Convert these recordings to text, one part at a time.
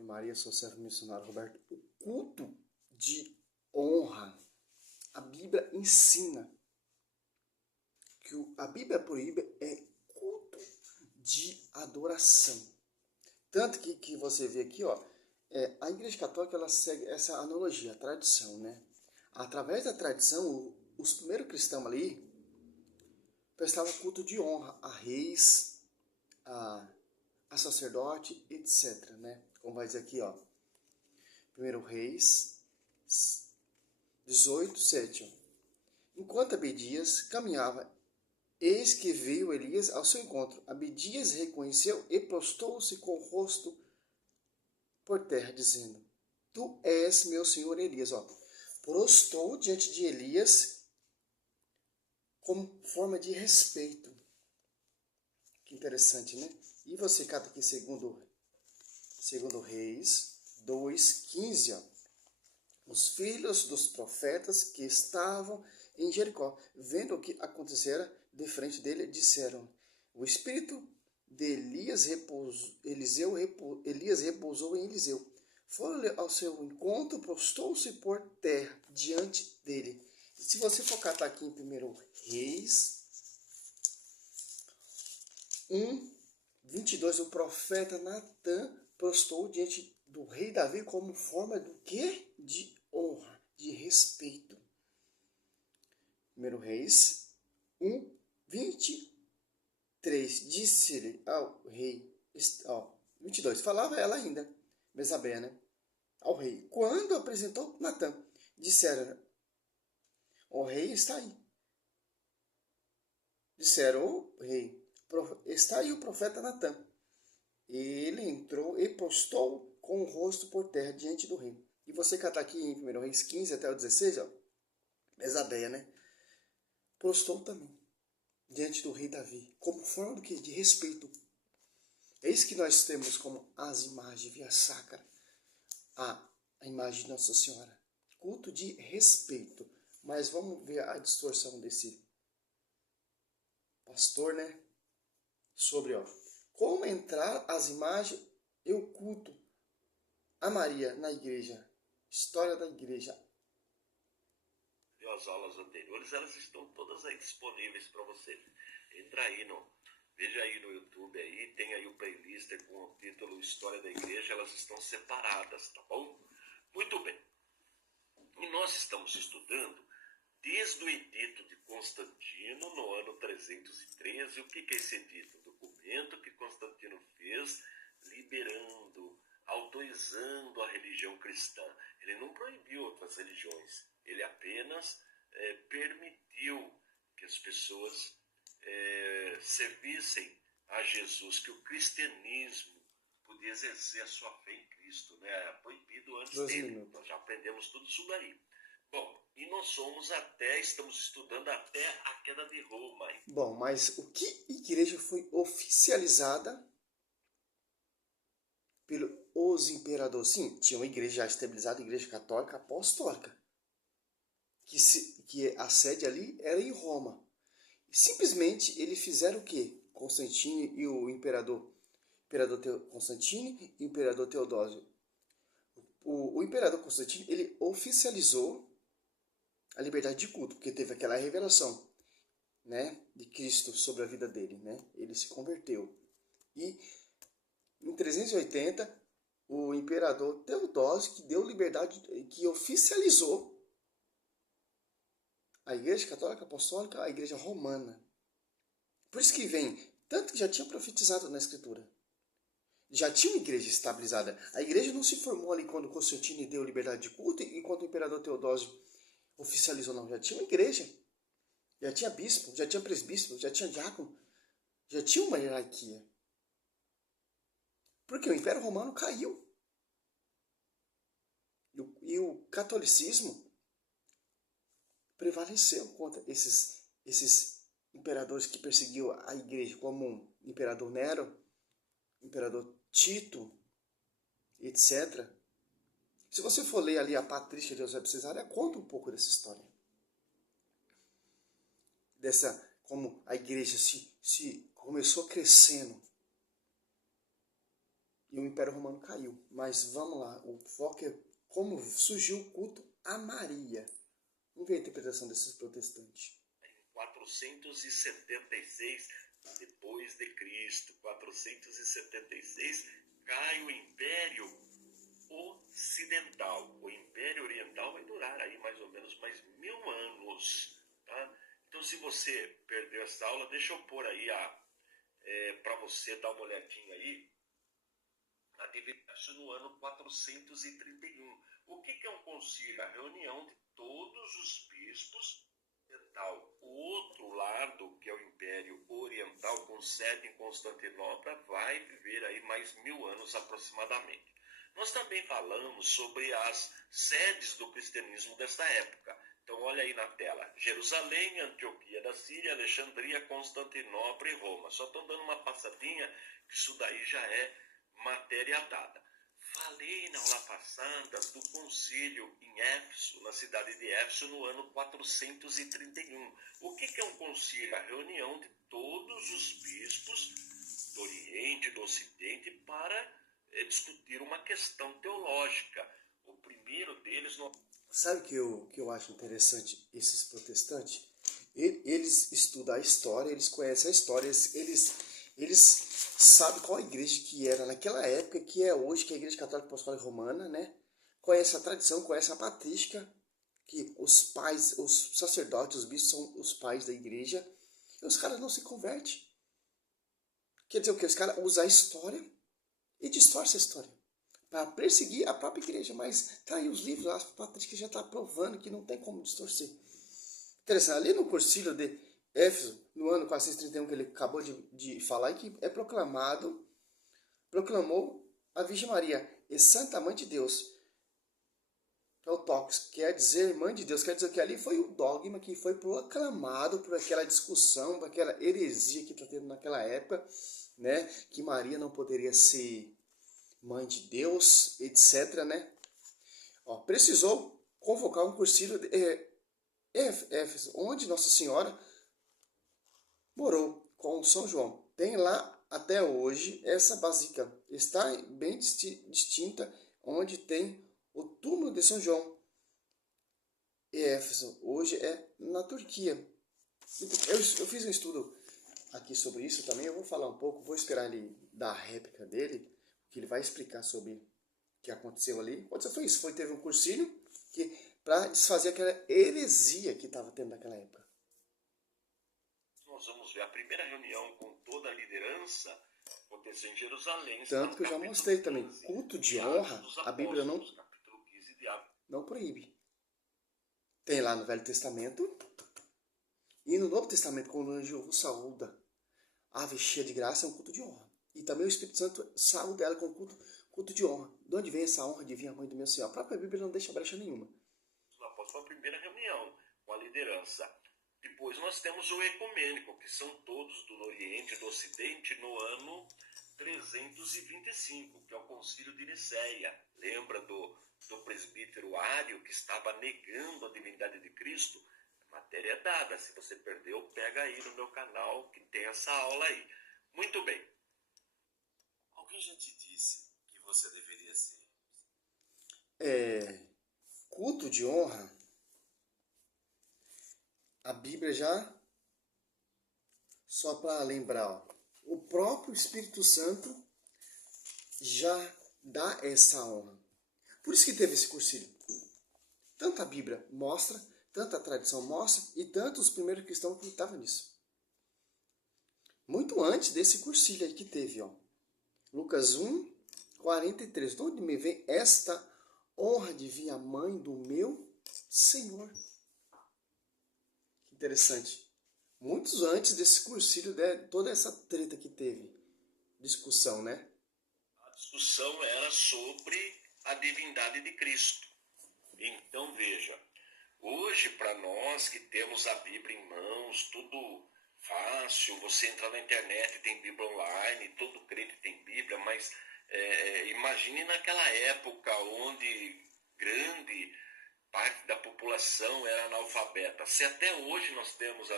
Ave Maria, sou servo missionário Roberto. O culto de honra. A Bíblia ensina que a Bíblia proíbe é culto de adoração. Tanto que você vê aqui, ó, a Igreja Católica ela segue essa analogia, a tradição, né? Através da tradição, os primeiros cristãos ali prestavam culto de honra a reis, a sacerdote, etc, né? Como vai dizer aqui, ó, 1 Reis 18, 7. Enquanto Abdias caminhava, eis que veio Elias ao seu encontro. Abdias reconheceu e prostou-se com o rosto por terra, dizendo: Tu és meu senhor Elias. Ó, prostou diante de Elias como forma de respeito. Que interessante, né? E você cata aqui segundo Reis 2:15, ó. Os filhos dos profetas que estavam em Jericó, vendo o que acontecera de frente dele, disseram: O espírito de Elias repousou em Eliseu. Foi ao seu encontro, prostou-se por terra diante dele. E se você focar tá aqui em 1 Reis 1:22, o profeta Natã prostou diante do rei Davi como forma do quê? De honra, de respeito. 1 Reis 1:23, disse-lhe ao rei, 22, falava ela ainda, Mezabé, né? Ao rei, quando apresentou Natã, disseram: O rei está aí. Disseram: O rei, está aí o profeta Natã. Ele entrou e postou com o rosto por terra diante do rei. E você catar aqui em 1 Reis 15 até o 16, ó, Mesabeia, né? Prostou também diante do rei Davi, como forma do que? De respeito. É isso que nós temos como as imagens via sacra, a imagem de Nossa Senhora. Culto de respeito. Mas vamos ver a distorção desse pastor, né? Sobre, ó, como entrar as imagens e o culto a Maria na igreja. História da igreja. E as aulas anteriores, elas estão todas aí disponíveis para você. Entra aí veja aí no YouTube aí, tem aí o playlist com o título História da Igreja, elas estão separadas, tá bom? Muito bem. E nós estamos estudando desde o edito de Constantino, no ano 313. O que é esse edito? O documento que Constantino fez liberando, autorizando a religião cristã. Ele não proibiu outras religiões, ele apenas permitiu que as pessoas servissem a Jesus, que o cristianismo podia exercer a sua fé em Cristo, né? Era proibido antes dele. Nós já aprendemos tudo isso daí. Bom, e nós estamos estudando até a queda de Roma. Hein? Bom, mas o que igreja foi oficializada pelos imperadores? Sim, tinha uma igreja já estabilizada, a igreja católica apostólica, que a sede ali era em Roma. Simplesmente eles fizeram o quê? Constantino e o imperador Constantino e o imperador Teodósio. O imperador Constantino, ele oficializou a liberdade de culto, porque teve aquela revelação, né, de Cristo sobre a vida dele, né? Ele se converteu. E em 380, o imperador Teodósio que deu liberdade, que oficializou a Igreja Católica Apostólica, a Igreja Romana. Por isso que vem, tanto que já tinha profetizado na Escritura. Já tinha uma igreja estabilizada. A igreja não se formou ali quando Constantino deu liberdade de culto, enquanto o imperador Teodósio oficializou, não. Já tinha uma igreja. Já tinha bispo, já tinha presbítero, já tinha diácono. Já tinha uma hierarquia. Porque o Império Romano caiu. E o catolicismo prevaleceu contra esses imperadores que perseguiam a igreja, como o imperador Nero, o imperador Tito, etc. Se você for ler ali a Patrícia de Eusébio Cesária, conta um pouco dessa história. Como a igreja se começou crescendo. e o Império Romano caiu. Mas vamos lá, o foco é como surgiu o culto a Maria. Vamos ver a interpretação desses protestantes. 476 depois de Cristo, 476, cai o Império Ocidental. O Império Oriental vai durar aí mais ou menos mais 1000 anos. Tá? Então, se você perdeu essa aula, deixa eu pôr aí para você dar uma olhadinha aí. A divindade no ano 431. O que é um concílio? A reunião de todos os bispos oriental. O outro lado, que é o Império Oriental, com sede em Constantinopla, vai viver aí mais 1000 anos aproximadamente. Nós também falamos sobre as sedes do cristianismo dessa época. Então olha aí na tela, Jerusalém, Antioquia da Síria, Alexandria, Constantinopla e Roma. Só estou dando uma passadinha, que isso daí já é matéria dada. Falei na aula passada do concílio em Éfeso, na cidade de Éfeso, no ano 431. O que é um concílio? A reunião de todos os bispos do Oriente e do Ocidente para discutir uma questão teológica. O primeiro deles... Sabe o que eu acho interessante, esses protestantes? Eles estudam a história, eles conhecem a história, eles sabem qual a igreja que era naquela época, que é hoje, que é a Igreja Católica Apostólica Romana, né? Conhece a tradição, conhece a patrística, que os pais, os sacerdotes, os bispos são os pais da igreja, e os caras não se convertem. Quer dizer o que? Os caras usam a história e distorcem a história para perseguir a própria igreja, mas tá aí os livros, a patrística já está provando que não tem como distorcer. Interessante, ali no concílio de Éfeso, no ano 431, que ele acabou de falar, que é proclamou a Virgem Maria, e Santa Mãe de Deus, Teotocos, quer dizer Mãe de Deus, quer dizer que ali foi o dogma que foi proclamado por aquela discussão, por aquela heresia que está tendo naquela época, né, que Maria não poderia ser Mãe de Deus, etc, né? Precisou convocar um concílio de Éfeso, onde Nossa Senhora morou com São João. Tem lá até hoje essa basílica. Está bem distinta, onde tem o túmulo de São João. Éfeso hoje é na Turquia. Eu fiz um estudo aqui sobre isso também. Eu vou falar um pouco, vou esperar ele dar a réplica dele, que ele vai explicar sobre o que aconteceu ali. Aconteceu foi isso, teve um cursinho para desfazer aquela heresia que estava tendo naquela época. Nós vamos ver a primeira reunião com toda a liderança aconteceu em Jerusalém. Tanto que eu já mostrei também, culto de honra, a Bíblia não proíbe. Tem lá no Velho Testamento e no Novo Testamento, quando o anjo vos saúda, ave cheia de graça, é um culto de honra. E também o Espírito Santo saúda ela com culto de honra. De onde vem essa honra de vir a mãe do meu Senhor? A própria Bíblia não deixa brecha nenhuma. Após a primeira reunião com a liderança. Depois nós temos o ecumênico, que são todos do Oriente e do Ocidente, no ano 325, que é o concílio de Nicéia. Lembra do presbítero Ário, que estava negando a divindade de Cristo? A matéria é dada. Se você perdeu, pega aí no meu canal, que tem essa aula aí. Muito bem. Alguém já te disse que você deveria ser? Culto de honra, a Bíblia já, só para lembrar, o próprio Espírito Santo já dá essa honra. Por isso que teve esse concílio. Tanto a Bíblia mostra, tanto a tradição mostra, e tanto os primeiros cristãos acreditavam nisso. Muito antes desse concílio aí que teve, Lucas 1, 43. De onde me vem esta honra de vir a mãe do meu Senhor? Que interessante. Muitos antes desse concílio, toda essa treta que teve, discussão, né? A discussão era sobre a divindade de Cristo. Então, veja, hoje para nós que temos a Bíblia em mãos, tudo fácil, você entra na internet, tem Bíblia online, todo crente tem Bíblia, mas imagine naquela época onde grande parte da população era analfabeta. Se até hoje nós temos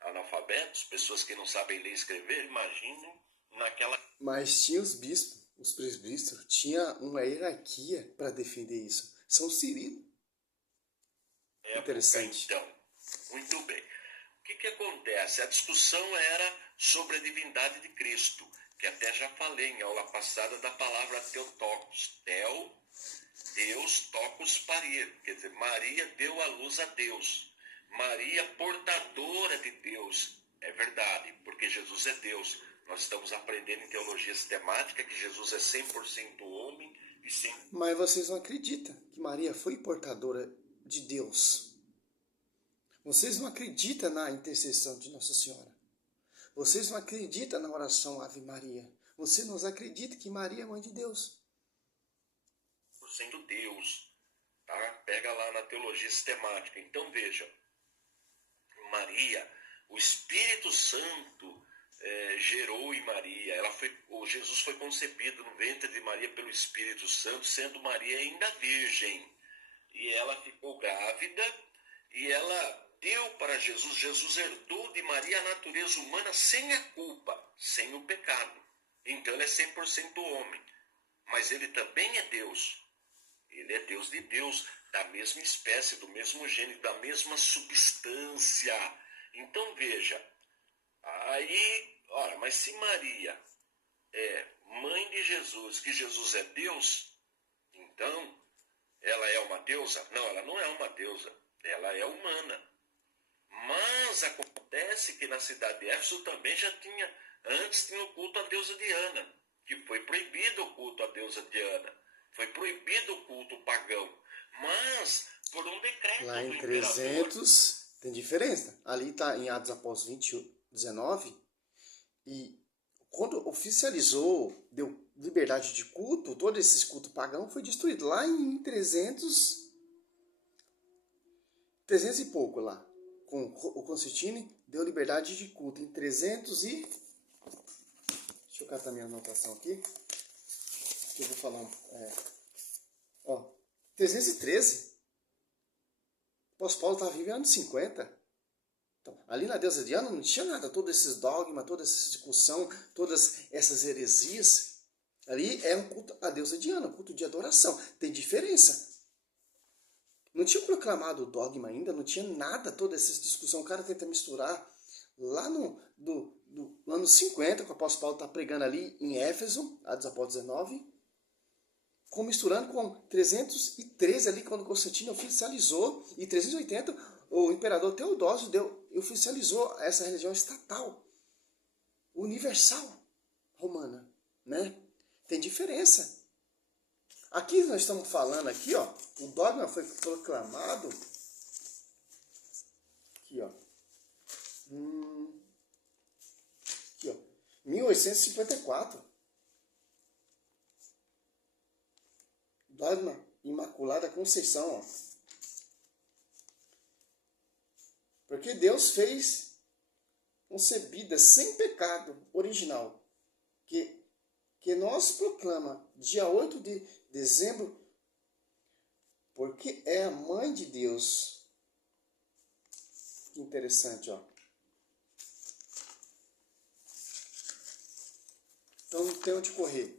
analfabetos, pessoas que não sabem ler e escrever, imaginem naquela Mas tinha os bispos, os presbíteros, tinha uma hierarquia para defender isso. São Cirilo. época, Interessante. então. Muito bem. O que acontece? A discussão era sobre a divindade de Cristo, que até já falei em aula passada da palavra Theotokos. Deus, tocos parir, quer dizer, Maria deu a luz a Deus. Maria portadora de Deus. É verdade, porque Jesus é Deus. Nós estamos aprendendo em teologia sistemática que Jesus é 100% homem e 100%. Mas vocês não acreditam que Maria foi portadora de Deus. Vocês não acreditam na intercessão de Nossa Senhora. Vocês não acreditam na oração Ave Maria. Vocês não acreditam que Maria é mãe de Deus. Sendo Deus, tá? Pega lá na teologia sistemática. Então veja, Maria, o Espírito Santo gerou em Maria. Jesus foi concebido no ventre de Maria pelo Espírito Santo, sendo Maria ainda virgem. E ela ficou grávida e ela deu para Jesus. Jesus herdou de Maria a natureza humana sem a culpa, sem o pecado. Então ele é 100% homem, mas ele também é Deus. Ele é Deus de Deus, da mesma espécie, do mesmo gênero, da mesma substância. Então veja, aí, ora, mas se Maria é mãe de Jesus, que Jesus é Deus, então ela é uma deusa? Não, ela não é uma deusa, ela é humana. Mas acontece que na cidade de Éfeso também antes tinha o culto à deusa Diana, que foi proibido o culto à deusa Diana. Foi proibido o culto pagão, mas por um decreto Lá em do 300 tem diferença. Ali está em Atos Apóstolos 20, 19. E quando oficializou, deu liberdade de culto, todo esse culto pagão foi destruído. Lá em 300 e pouco lá. Com o Constantino deu liberdade de culto em 300 e... Deixa eu catar minha anotação aqui. Que eu vou falar. 313. O apóstolo Paulo estava vivendo anos 50. Então, ali na deusa Diana não tinha nada, todos esses dogmas, toda essa discussão, todas essas heresias. Ali é um culto à deusa Diana, um culto de adoração. Tem diferença. Não tinha proclamado o dogma ainda, não tinha nada, toda essa discussão. O cara tenta misturar lá no ano 50, que o apóstolo Paulo está pregando ali em Éfeso, Atos Apóstolos 19, misturando com 313 ali, quando Constantino oficializou, e 380, o imperador Teodósio oficializou essa religião estatal, universal, romana, né? Tem diferença. Aqui nós estamos falando aqui, ó, o dogma foi proclamado, aqui, ó, 1854. Dogma Imaculada Conceição, ó. Porque Deus fez concebida sem pecado original, que nós proclama dia 8 de dezembro, porque é a mãe de Deus. Que interessante, ó. Então não tem onde correr.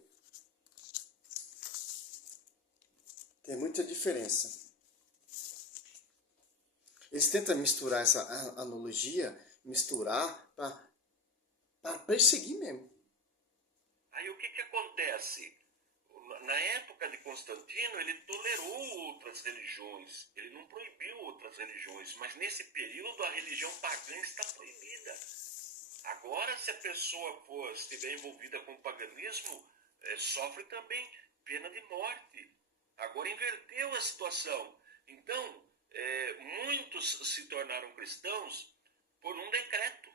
Tem muita diferença. Eles tentam misturar essa analogia, para perseguir mesmo. Aí o que acontece? Na época de Constantino, ele tolerou outras religiões. Ele não proibiu outras religiões, mas nesse período a religião pagã está proibida. Agora, se a pessoa estiver envolvida com o paganismo, sofre também pena de morte. Agora inverteu a situação. Então, muitos se tornaram cristãos por um decreto,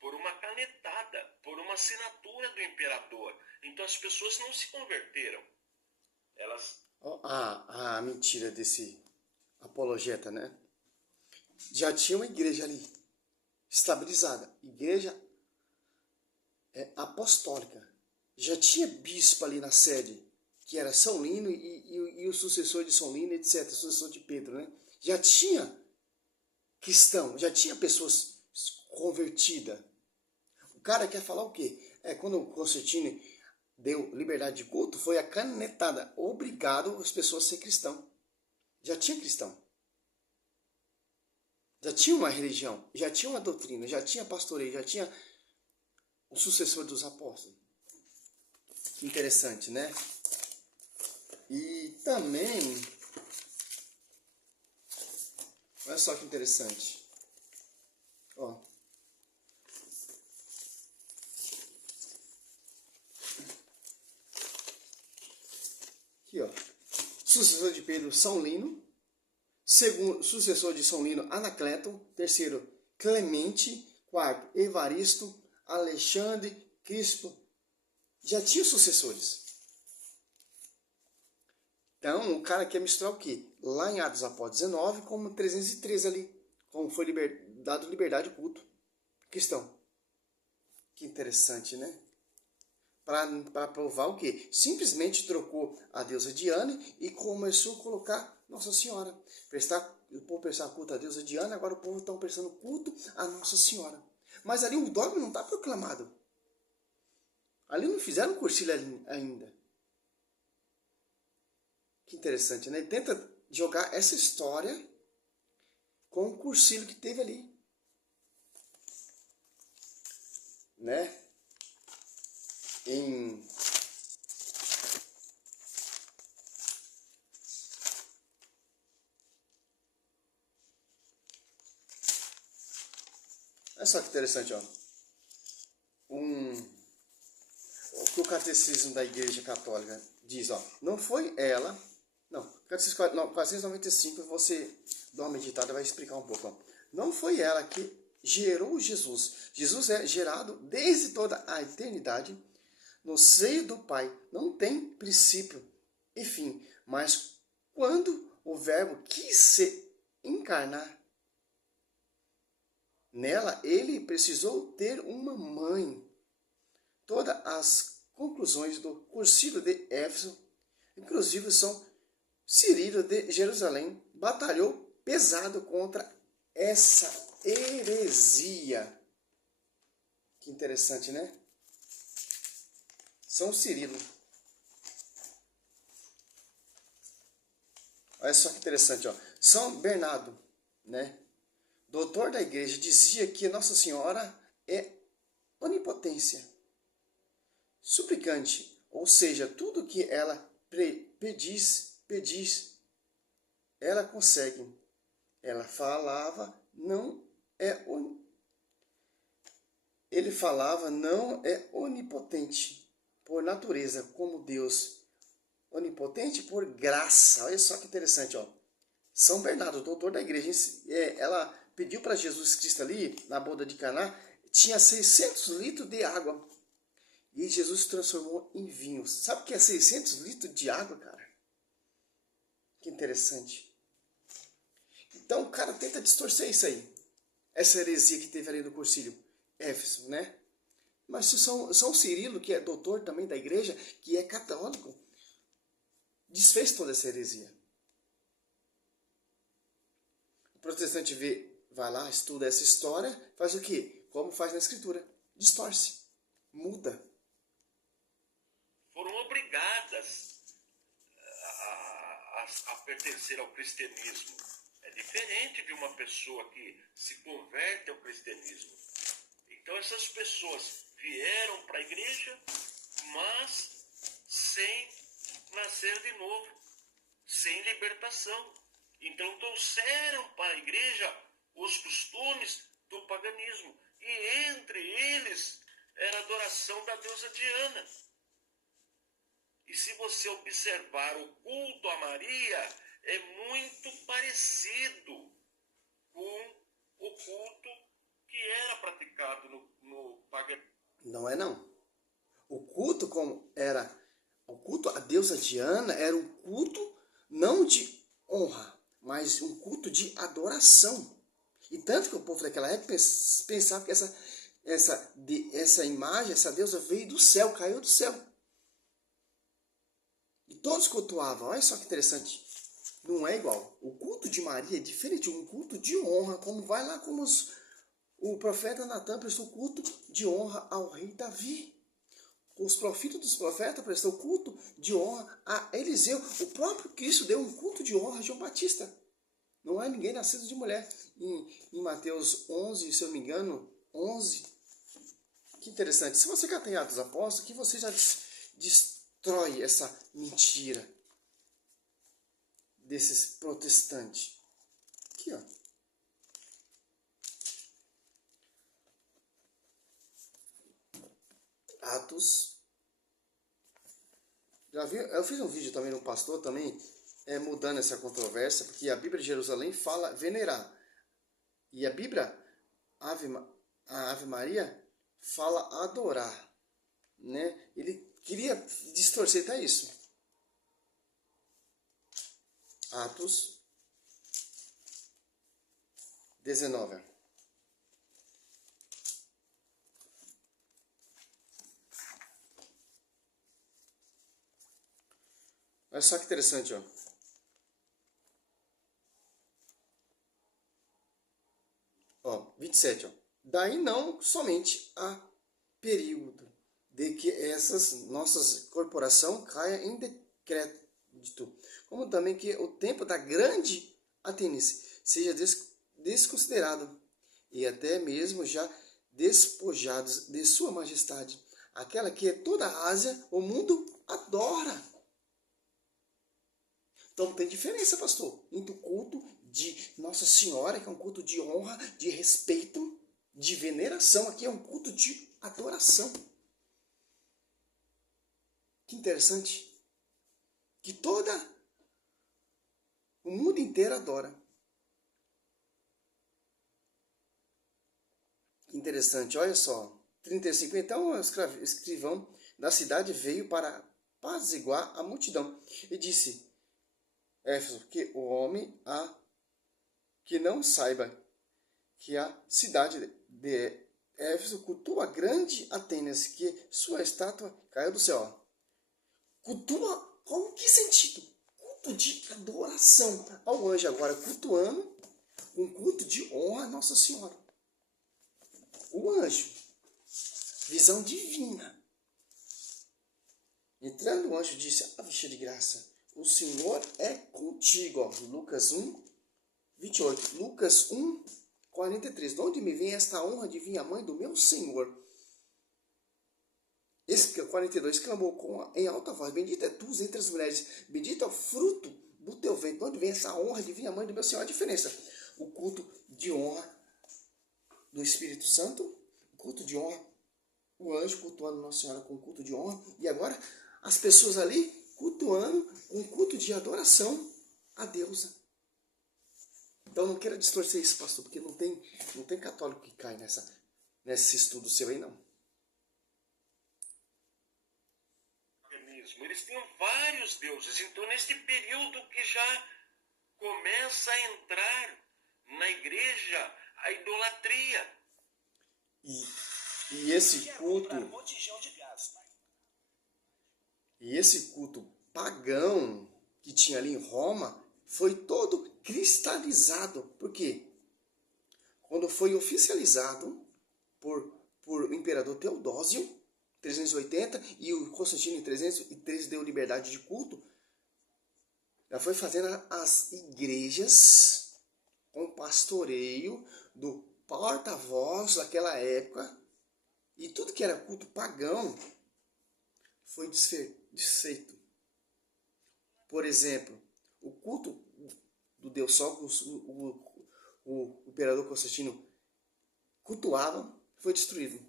por uma canetada, por uma assinatura do imperador. Então as pessoas não se converteram. Elas... A mentira desse apologeta, né? Já tinha uma igreja ali, estabilizada. Igreja apostólica. Já tinha bispo ali na sede, que era São Lino e o sucessor de São Lino, etc. O sucessor de Pedro, né? Já tinha cristão, já tinha pessoas convertidas. O cara quer falar o quê? Quando Constantino deu liberdade de culto, foi a canetada. Obrigado as pessoas a ser cristão. Já tinha cristão. Já tinha uma religião, já tinha uma doutrina, já tinha pastoreio, já tinha o sucessor dos apóstolos. Que interessante, né? E também, olha só que interessante. Ó. Aqui, ó. Sucessor de Pedro, São Lino. Segundo, sucessor de São Lino, Anacleto. Terceiro, Clemente. Quarto, Evaristo, Alexandre, Crispo. Já tinha sucessores. Então, o cara quer misturar o quê? Lá em Atos Apóstolos 19, como 313 ali. Como foi dado liberdade de culto cristão. Que interessante, né? Para provar o quê? Simplesmente trocou a deusa Diana e começou a colocar Nossa Senhora. O povo prestar culto à deusa Diana, agora o povo está prestando culto a Nossa Senhora. Mas ali o dogma não está proclamado. Ali não fizeram cursilho ainda. Que interessante, né? Ele tenta jogar essa história com o cursilho que teve ali. Né? Olha só que interessante, ó. O que o catecismo da Igreja Católica diz, ó. Não foi ela. Não, catecismo 495, você dá uma meditada e vai explicar um pouco, ó. Não foi ela que gerou Jesus. Jesus é gerado desde toda a eternidade no seio do Pai. Não tem princípio e fim. Mas quando o Verbo quis se encarnar nela, ele precisou ter uma mãe. Todas as conclusões do Concílio de Éfeso, inclusive São Cirilo de Jerusalém, batalhou pesado contra essa heresia. Que interessante, né? São Cirilo. Olha só que interessante, ó. São Bernardo, né? Doutor da igreja, dizia que Nossa Senhora é onipotência, suplicante, ou seja, tudo que ela pedis, ela consegue. Ela falava, ele falava, não é onipotente por natureza, como Deus. Onipotente por graça. Olha só que interessante, ó. São Bernardo, doutor da igreja, ela pediu para Jesus Cristo ali, na boda de Caná, tinha 600 litros de água. E Jesus transformou em vinho. Sabe o que é 600 litros de água, cara? Que interessante. Então o cara tenta distorcer isso aí. Essa heresia que teve ali no Concílio Éfeso, né? Mas São Cirilo, que é doutor também da igreja, que é católico, desfez toda essa heresia. O protestante vai lá, estuda essa história, faz o quê? Como faz na escritura. Distorce. Muda. Foram obrigadas a pertencer ao cristianismo. É diferente de uma pessoa que se converte ao cristianismo. Então essas pessoas vieram para a igreja, mas sem nascer de novo, sem libertação. Então trouxeram para a igreja os costumes do paganismo. E entre eles era a adoração da deusa Diana. E se você observar o culto a Maria, é muito parecido com o culto que era praticado no paganismo. Não é não. O culto o culto à deusa Diana era um culto não de honra, mas um culto de adoração. E tanto que o povo daquela época pensava que essa imagem, essa deusa veio do céu, caiu do céu. E todos cultuavam. Olha só que interessante. Não é igual. O culto de Maria é diferente, um culto de honra, como vai lá como o profeta Natan prestou culto de honra ao rei Davi. os filhos dos profetas prestou culto de honra a Eliseu. O próprio Cristo deu um culto de honra a João Batista. Não há ninguém nascido de mulher. Em Mateus 11, se eu não me engano, 11. Que interessante. Se você quer em Atos dos Apóstolos, que você já destrói essa mentira desses protestantes. Aqui, ó. Atos. Já vi, eu fiz um vídeo também no pastor também, mudando essa controvérsia, porque a Bíblia de Jerusalém fala venerar. E a Bíblia, a Ave Maria, fala adorar. Né? Ele queria distorcer até isso. Atos 19. Olha só que interessante, ó. Ó, 27, ó. Daí não somente há período de que essas nossas corporação caia em decrédito, como também que o tempo da grande Atenice seja desconsiderado e até mesmo já despojados de sua majestade, aquela que toda a Ásia, o mundo adora. Então tem diferença, pastor, entre o culto de Nossa Senhora, que é um culto de honra, de respeito, de veneração. Aqui é um culto de adoração. Que interessante. Que o mundo inteiro adora. Que interessante, olha só. 35. Então o escrivão da cidade veio para apaziguar a multidão e disse: Éfeso, que o homem que não saiba que a cidade de Éfeso cultua a grande Atenas, que sua estátua caiu do céu. Cultua, com que sentido? Culto de adoração ao anjo, agora cultuando um culto de honra a Nossa Senhora. O anjo, visão divina. Entrando o anjo disse: Ave de graça, o Senhor é contigo. Ó, Lucas 1, 28. Lucas 1, 43. De onde me vem esta honra de vir a mãe do meu Senhor? Esse 42 clamou em alta voz: Bendita é tu entre as mulheres, bendito é o fruto do teu ventre. De onde vem essa honra de vir a mãe do meu Senhor? A diferença: o culto de honra do Espírito Santo, o culto de honra, o anjo cultuando Nossa Senhora com culto de honra, e agora as pessoas ali cultuando um culto de adoração a deusa. Então não queira distorcer isso, pastor, porque não tem católico que cai nesse estudo seu aí, não. Eles tinham vários deuses. Então, neste período que já começa a entrar na igreja a idolatria. E esse culto pagão que tinha ali em Roma foi todo cristalizado. Por quê? Quando foi oficializado por o imperador Teodósio, 380, e o Constantino em 303 deu liberdade de culto, ela foi fazendo as igrejas com pastoreio do porta-voz daquela época, e tudo que era culto pagão foi desfeito. Por exemplo, o culto do Deus Sol, o imperador Constantino cultuava, foi destruído.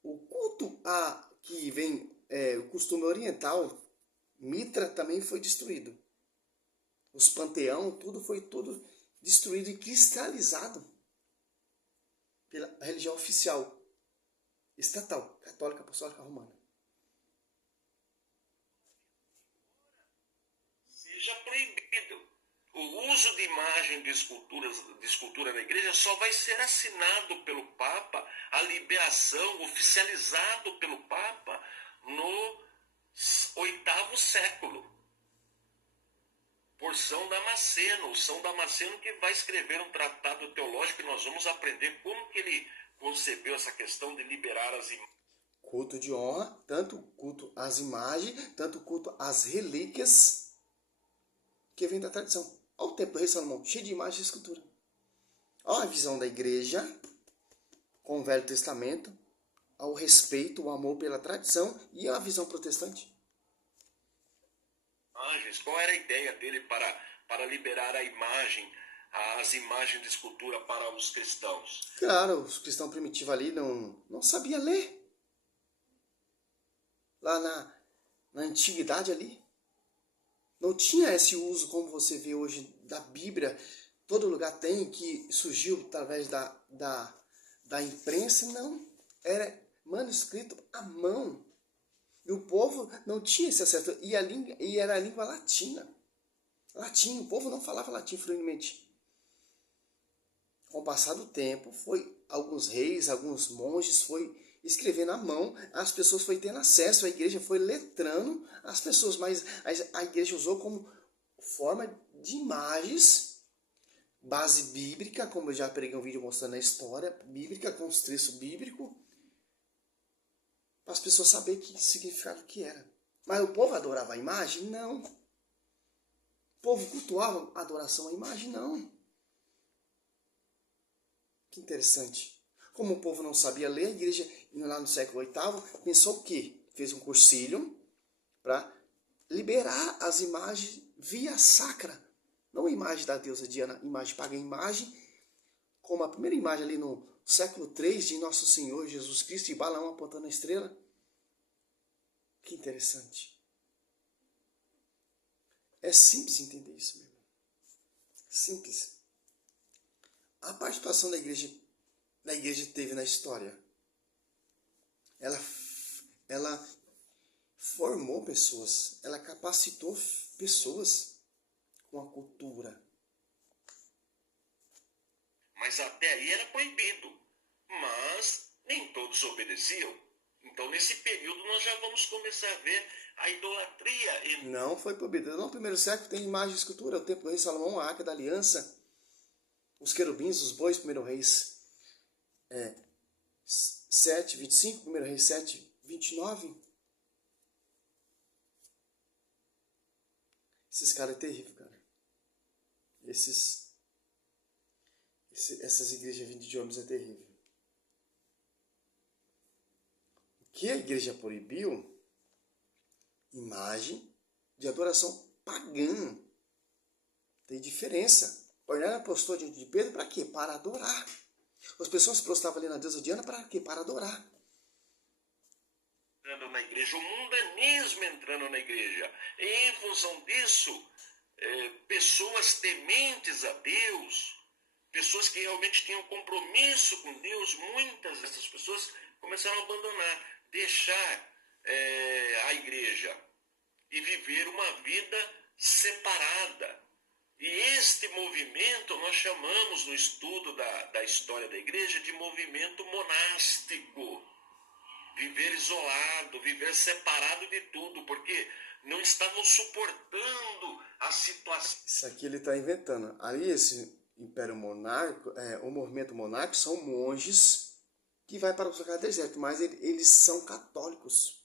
O culto que vem, o costume oriental, Mitra, também foi destruído. Os panteão, tudo foi destruído e cristalizado pela religião oficial, estatal, católica apostólica romana. Seja proibido. O uso de imagem de escultura na igreja só vai ser assinado pelo Papa, a liberação oficializado pelo Papa no 8º século. Por São Damasceno. O São Damasceno que vai escrever um tratado teológico e nós vamos aprender como que ele concebeu essa questão de liberar as imagens. culto de honra, tanto culto às imagens, tanto culto às relíquias, que vem da tradição. Olha o templo do rei Salomão, cheio de imagens e escultura. Olha a visão da igreja com o Velho Testamento, ao respeito, o amor pela tradição e a visão protestante. Qual era a ideia dele para liberar as imagens de escultura para os cristãos? Claro, os cristãos primitivos ali não sabiam ler. Lá na antiguidade ali, não tinha esse uso como você vê hoje da Bíblia. Todo lugar tem, que surgiu através da imprensa, não. Era manuscrito à mão. E o povo não tinha esse acesso. E era a língua latina. Latim, o povo não falava latim fluentemente. Com o passar do tempo, alguns reis, alguns monges, foi escrevendo à mão, as pessoas foi tendo acesso, a igreja foi letrando as pessoas, mas a igreja usou como forma de imagens, base bíblica, como eu já preguei um vídeo mostrando a história bíblica, com os textos bíblicos, para as pessoas saberem que significava o que era. Mas o povo adorava a imagem? Não. O povo cultuava a adoração à imagem? Não. Que interessante. Como o povo não sabia ler, a igreja, lá no século VIII, pensou o quê? Fez um cursilho para liberar as imagens via sacra. Não a imagem da deusa Diana, imagem paga, imagem, como a primeira imagem ali no século III de Nosso Senhor Jesus Cristo e Balaão apontando a estrela. Que interessante. É simples entender isso, meu irmão. Simples. A participação da igreja teve na história. Ela formou pessoas, ela capacitou pessoas com a cultura. Mas até aí era proibido. Mas nem todos obedeciam. Então, nesse período, nós já vamos começar a ver a idolatria. Não foi proibido. No primeiro século tem imagem e escultura. O templo do rei Salomão, a Arca da Aliança, os querubins, os bois, 1 Reis 7, 25, 1 Reis 7, 29. Esses caras é terrível, cara. Essas igrejas vindas de homens é terrível. O que a igreja proibiu? Imagem de adoração pagã. Tem diferença. Cornélio apostou diante de Pedro para quê? Para adorar. As pessoas prostravam ali na deusa Diana para quê? Para adorar. Entrando na igreja, o mundanismo entrando na igreja. E em função disso, pessoas tementes a Deus, pessoas que realmente tinham compromisso com Deus, muitas dessas pessoas começaram a abandonar, deixar a igreja e viver uma vida separada. E este movimento nós chamamos no estudo da história da igreja de movimento monástico. Viver isolado, viver separado de tudo, porque não estavam suportando a situação. Isso aqui ele está inventando. Ali esse império monárquico, o movimento monárquico são monges que vai para o lugar deserto, mas eles são católicos.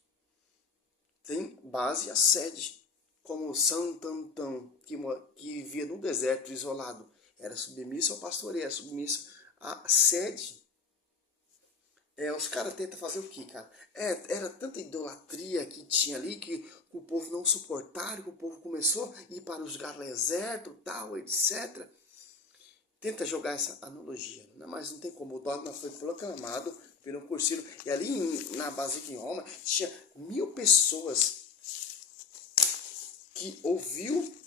Tem base a sede. Como Santo Antão, que vivia no deserto isolado, era submisso ao pastoreio, era submisso à sede. Os caras tentam fazer o quê, cara? Era tanta idolatria que tinha ali que o povo não suportava, que o povo começou a ir para os lugares desertos, tal, etc. Tenta jogar essa analogia, né? Mas não tem como. O dogma foi proclamado pelo cursilho. E ali na Basílica em Roma tinha 1000 pessoas que ouviu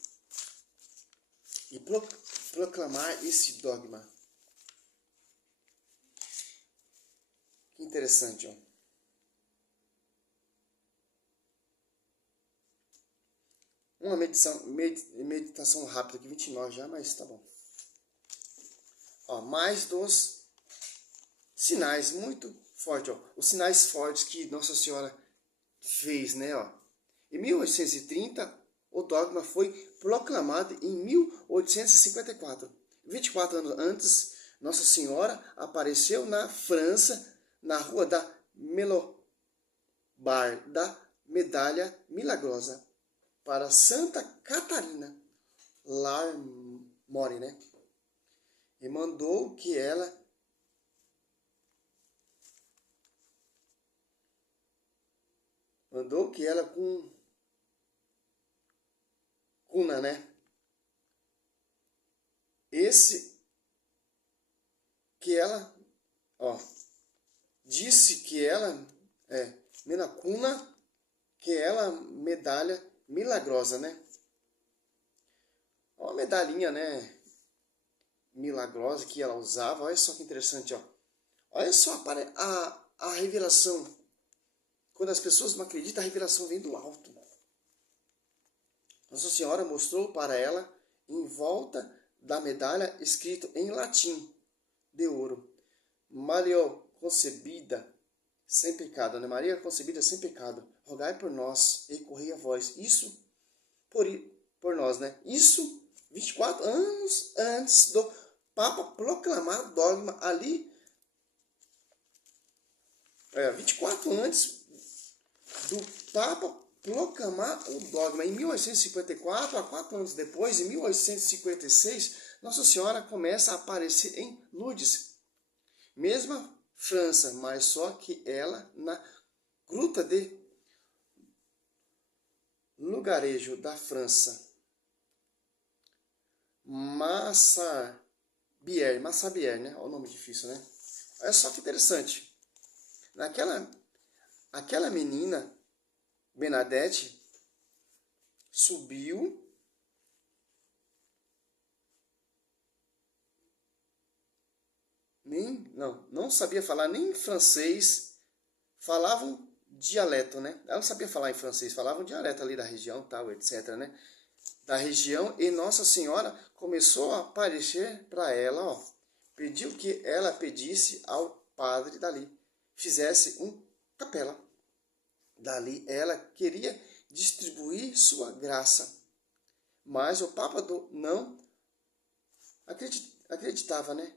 e proclamar esse dogma. Que interessante, ó. Uma meditação rápida aqui, 29 já, mas tá bom. Ó, mais dos sinais muito fortes, ó. Os sinais fortes que Nossa Senhora fez, né, ó. Em 1830, o dogma foi proclamado em 1854. 24 anos antes, Nossa Senhora apareceu na França, na rua da bar da medalha milagrosa para Santa Catarina Larmore, né? E mandou que ela com cuna, né? Esse que ela, ó, disse que ela menacuna, que ela medalha milagrosa, né? Uma medalhinha, né? Milagrosa que ela usava. Olha só que interessante, ó. Olha só a revelação. Quando as pessoas não acreditam, a revelação vem do alto. Nossa Senhora mostrou para ela, em volta da medalha, escrito em latim, de ouro: Maria concebida sem pecado, né? Maria concebida sem pecado, rogai por nós e correi a vós. Isso por nós, né? Isso 24 anos antes do Papa proclamar o dogma ali. 24 antes do Papa proclamar o dogma. Em 1854, há 4 anos depois, em 1856, Nossa Senhora começa a aparecer em Lourdes. Mesma França, mas só que ela na gruta de lugarejo da França. Massabielle, né? Olha o nome difícil, né? Olha só que interessante. Aquela menina, Bernadette, subiu não sabia falar nem francês, falava um dialeto, né? Ela não sabia falar em francês, falava um dialeto ali da região, tal, etc, né? Da região, e Nossa Senhora começou a aparecer para ela, ó, pediu que ela pedisse ao padre dali, fizesse um capela. Dali ela queria distribuir sua graça, mas o Papa não acreditava, né?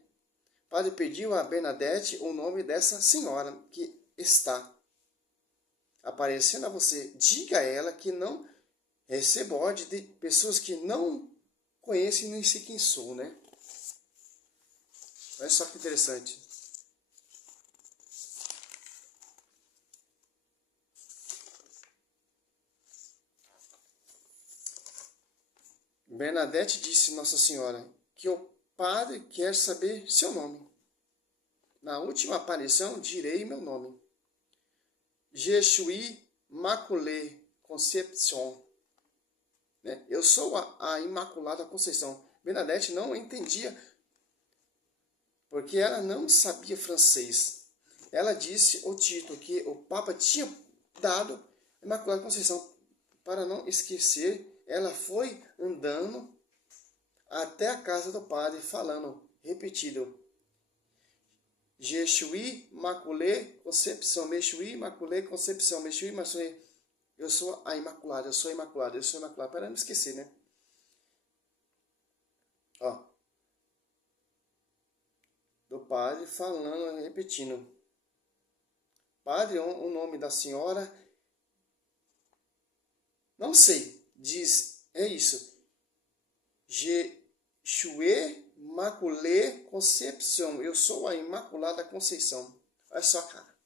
O padre pediu a Bernadette o nome dessa senhora que está aparecendo a você. Diga a ela que não receba ordem de pessoas que não conhecem nem sei quem sou, né? Olha só que interessante. Bernadette disse Nossa Senhora que o padre quer saber seu nome. Na última aparição direi meu nome. Je suis Immaculée Conception. Né? Eu sou a Imaculada Conceição. Bernadette não entendia, porque ela não sabia francês. Ela disse o título que o Papa tinha dado, Imaculada Conceição. Para não esquecer, ela foi andando até a casa do padre, falando, repetido: Je suis Immaculée Conception, me suis Immaculée Conception, me suis Immaculée. Eu sou a Imaculada, eu sou a Imaculada, eu sou a Imaculada. Para não esquecer, né? Ó. Do padre falando, repetindo. Padre, o nome da senhora? Não sei. Diz, é isso. Je suis Immaculée Conception. Eu sou a Imaculada Conceição. Olha só, cara.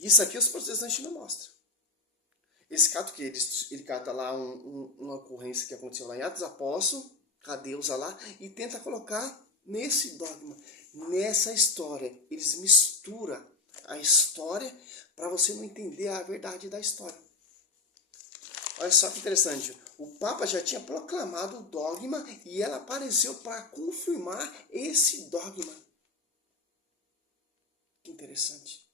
Isso aqui os protestantes não mostram. Esse cato que ele cata lá uma ocorrência que aconteceu lá em Atos Apóstolos, a deusa lá, e tenta colocar nesse dogma, nessa história. Eles misturam a história para você não entender a verdade da história. Olha só que interessante. O Papa já tinha proclamado o dogma e ela apareceu para confirmar esse dogma. Que interessante.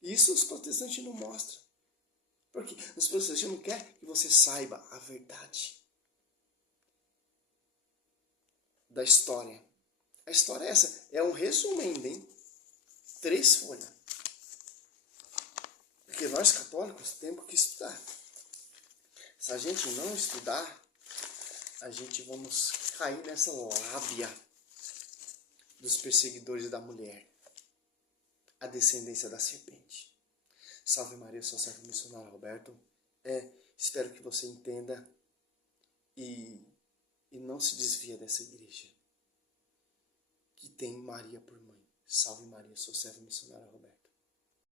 Isso os protestantes não mostram. Porque os protestantes não querem que você saiba a verdade da história. A história é essa. É um resumindo, hein? 3 folhas. Porque nós católicos temos que estudar. Se a gente não estudar, a gente vamos cair nessa lábia dos perseguidores da mulher, a descendência da serpente. Salve Maria, sou servo missionário Roberto. Espero que você entenda e não se desvia dessa igreja que tem Maria por mãe. Salve Maria, sou servo missionário Roberto.